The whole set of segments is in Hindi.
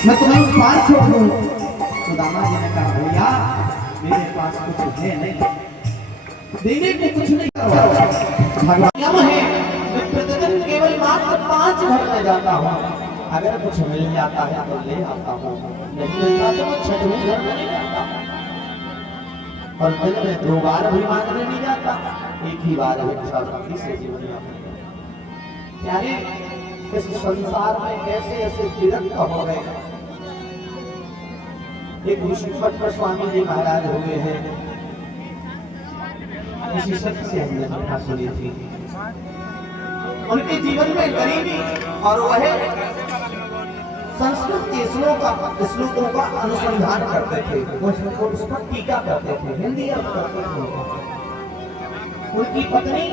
मैं तुम्हें उस पार छोड़ दूं। सुदामा जी ने कहा भैया मेरे पास कुछ है नहीं, देने को कुछ नहीं करवा। भगवान यम है, मैं प्रतिदिन केवल मात्र 5 घर में जाता हूँ, अगर कुछ मिल जाता है तो ले आता हूँ, नहीं मिलता तो मैं 6वें घर में नहीं जाता। और दिन में 2 बार भी मांगने नहीं जाता, एक ही बार भिक्षा भक्ति से जीवन यापन। प्यारे इस संसार में ऐसे ऐसे विरक्त हो गए। एक विष्णुपट स्वामी जी महाराज हुए हैं, इसी शब्द से हमने कथा सुनी थी। उनके जीवन में गरीबी और वह संस्कृत के श्लोकों का अनुसंधान करते थे, उस पर टीका करते थे, हिंदी अर्थ करते थे। उनकी पत्नी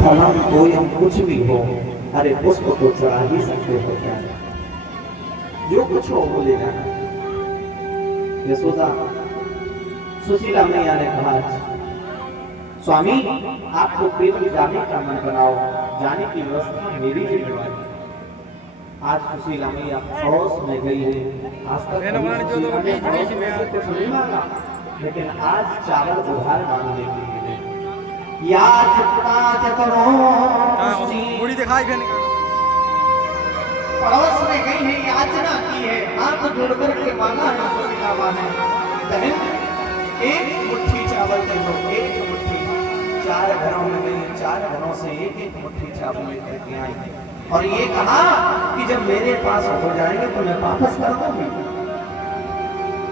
फलम कोई हम कुछ भी हो, अरे पुष्प को चढ़ा ही सकते हो क्या, जो कुछ हो वो ले जाना। यशोदा सुशीला मैया ने कहा स्वामी आपको केवल जाने का मन बनाओ, जाने की व्यवस्था मेरी जिम्मेदारी। आज सुशीला मैया पड़ोस में गई है, आज तक कुछ नहीं मांगा, लेकिन आज चावल उधार मांगने के लिए याद पड़ोस में गई है, याचना की है, हाथ जोड़ करके मांगा है सुशीला माँ ने, बहन एक मुट्ठी चावल दे दो, एक मुट्ठी। 4 घरों में गई, 4 घरों से एक मुट्ठी चावल लेकर के आई और ये कहा कि जब मेरे पास हो जाएंगे तो मैं वापस कर दूंगी,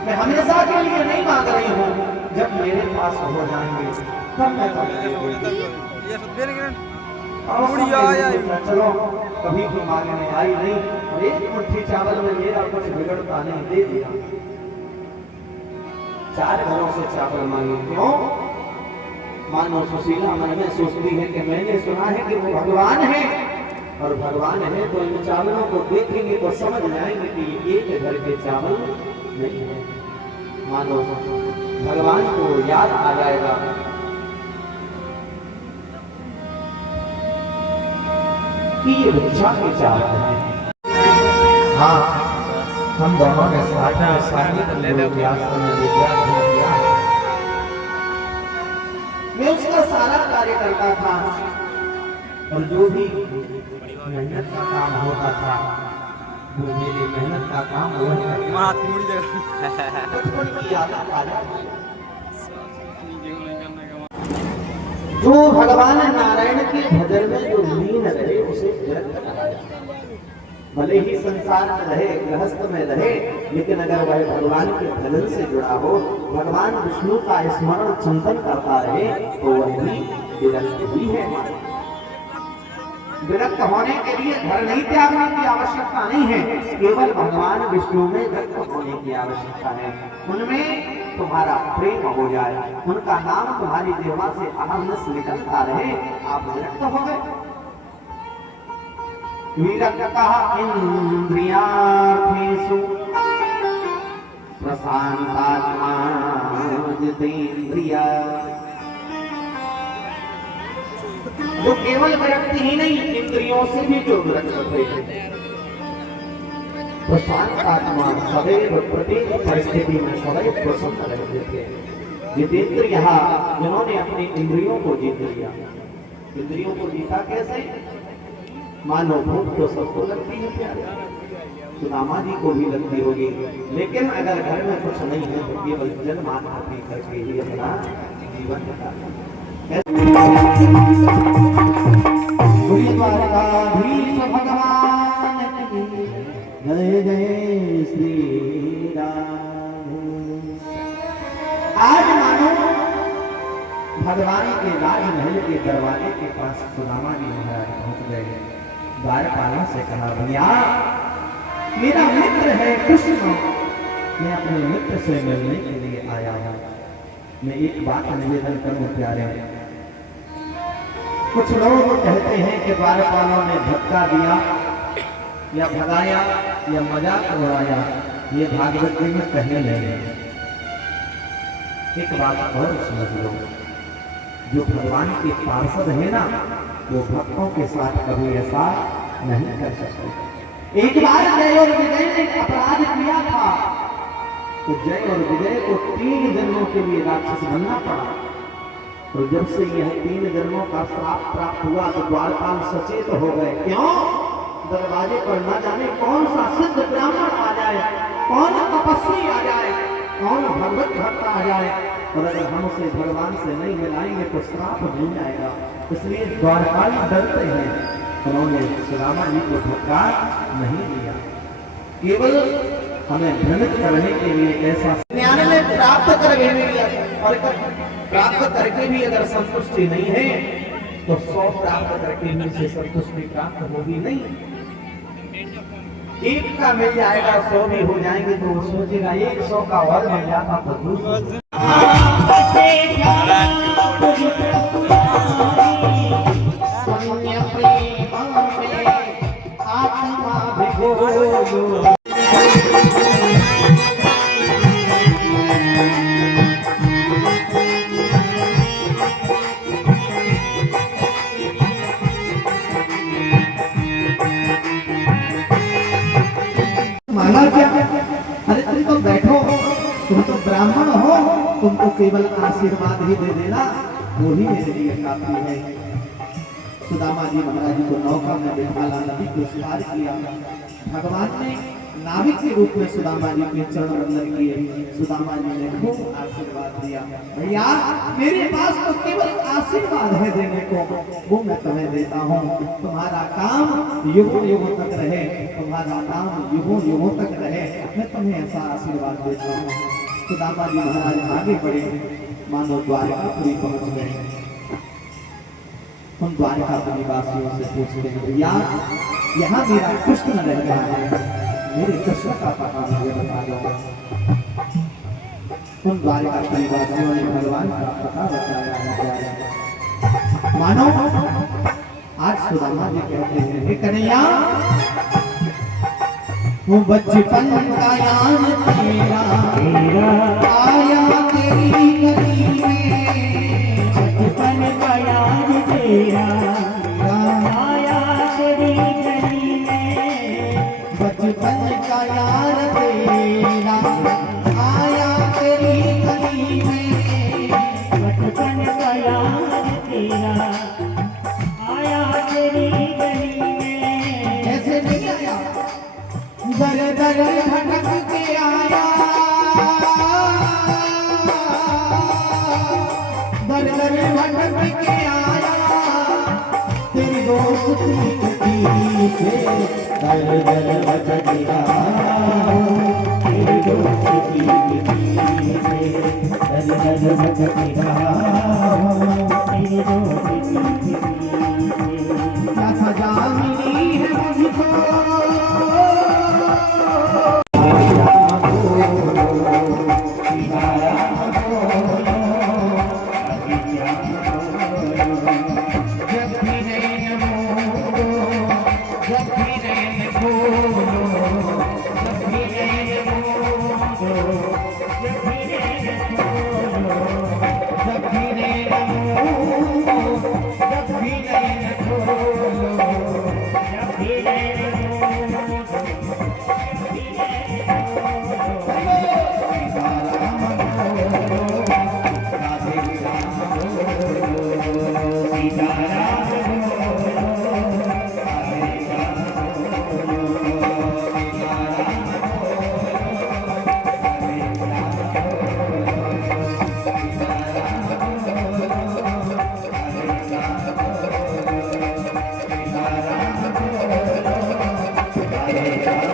मैं हमेशा के लिए नहीं मांग रही हूँ, जब मेरे पास हो जाएंगे तब मैं चलो कभी भी मांगने आई नहीं, और एक मुट्ठी चावल में मेरा कुछ बिगड़ता नहीं, दे दिया। 4 घरों से चावल मांगे, क्यों? मानो सुशीला मन में सोचती है कि मैंने सुना है कि वो भगवान है, और भगवान है तो इन चावलों को देखेंगे तो समझ जाएंगे कि ये एक घर के चावल नहीं है। मानो भगवान को याद आ जाएगा कि ये भिक्षा के चावल है। हाँ, हम दोनों ने साथ में मैं उसका सारा कार्य करता था, और जो भी मेहनत का काम होता था वो मेरी मेहनत का काम जो भगवान नारायण के भजन में जो लीन रहे उसे विरक्त कहा जाता है। भले ही संसार में रहे, गृहस्थ में रहे, लेकिन अगर वह भगवान के भजन से जुड़ा हो, भगवान विष्णु का स्मरण चिंतन करता रहे, तो वह भी विरक्त ही है। विरक्त होने के लिए घर नहीं त्यागने की आवश्यकता नहीं है, केवल भगवान विष्णु में विरक्त होने की आवश्यकता है। उनमें तुम्हारा प्रेम हो जाए, उनका नाम तुम्हारी जिह्वा से अहर्निश निकलता रहे, आप विरक्त हो गए। विरक्तः इंद्रियार्थेषु प्रशांतात्मा जितेन्द्रिया। जो केवल विरक्ति ही नहीं, इंद्रियों से भी जो विरक्त है, प्रशांत आत्मा सदैव प्रत्येक परिस्थिति में सदैव प्रसन्न रहते थे। जितेंद्रिय जिन्होंने अपनी इंद्रियों को जीत लिया। इंद्रियों को जीता कैसे? मानो भूख तो सबको लगती है प्यारे, सुदामा जी को भी लगती होगी, लेकिन अगर घर में कुछ नहीं है तो केवल जल मात्र पी करके ही अपना जीवन बिताते हैं। भगवान जय जय श्री राम। आज मानो भगवान के राजमहल के दरवाजे के पास सुदामा जी महाराज पहुंच गए। द्वारपालों से कहा भैया मेरा मित्र है कृष्ण, मैं अपने मित्र से मिलने के लिए आया हूं। मैं एक बात निवेदन करूं प्यारे, कुछ लोग कहते हैं कि द्वारपालों ने धक्का दिया या भगाया या मजाक उड़ाया, ये भागवत जी में कहीं नहीं है। एक बात और समझ लो, जो भगवान के पार्षद है ना, वो भक्तों के साथ कभी ऐसा नहीं कर सकते। एक बार जय और विजय ने अपराध किया था तो जय और विजय को 3 जन्मों के लिए राक्षस बनना पड़ा। और जब से यह 3 जन्मों का श्राप प्राप्त हुआ तो द्वारपाल सचेत हो गए। क्यों? दरवाजे पर न जाने कौन सा सिद्ध ब्राह्मण आ जाए, कौन तपस्वी आ जाए, कौन भगवत भक्त आ जाए, और अगर हम उसे भगवान से नहीं मिलाएंगे तो श्राप मिल जाएगा। इसलिए द्वारपाल डरते हैं। उन्होंने सुदामा जी को धक्का नहीं दिया, केवल हमें भ्रमित करने के लिए ऐसा ज्ञान में प्राप्त करके भी, और प्राप्त करके भी अगर संतुष्टि नहीं है तो 100 प्राप्त करके भी से संतुष्टि प्राप्त होगी नहीं। एक का मिल जाएगा 100 भी हो जाएंगे तो वो सोचेगा 100 का और मिल जाता तो दूसरा। माना क्या? अरे तुम तो बैठो, तुम तो ब्राह्मण हो, तुम तो केवल आशीर्वाद ही दे देना, वो ही मेरे लिए काफी है। सुदामा जी महाराज को नौका में बिठाला, नदी को पार किया। भगवान ने नाविक के रूप में सुदामा जी के चरण वंदन किए। सुदामा जी ने खूब आशीर्वाद दिया। भैया मेरे पास तो केवल आशीर्वाद है देने को, वो मैं तुम्हें देता हूँ। तुम्हारा काम युगों युगों तक रहे, तुम्हारा नाम युगों युगों तक रहे, मैं तुम्हें ऐसा आशीर्वाद देता हूँ। सुदामा जी महाराज आगे बढ़े, मानो द्वारकापुरी पहुंच गए। हम द्वारकापुरी वासियों से पूछते हैं, भैया यहाँ मेरा कृष्ण रहता है, मेरे कृष्ण का पता मुझे बता दो। उन द्वारकापुरी वासियों ने भगवान का पता बताया है। मानो आज सुदामा जी कहते हैं, हे कन्हैया वो बचपन का याद तेरा आया तेरी गली में, बचपन का याद तेरा आया तेरी गली में, बचपन का याद तेरा आया तेरी गली में, बचपन का याद तेरा आया तेरी गली में। ऐसे नहीं आया, दर दर भटक के आया, दर दर भटक के आया, तेरी दोस्ती से दर दर भटक गया, तेरी दोस्ती से दर दर भटक गया, तेरी दोस्ती से क्या सजा मिली है मुझको। Hare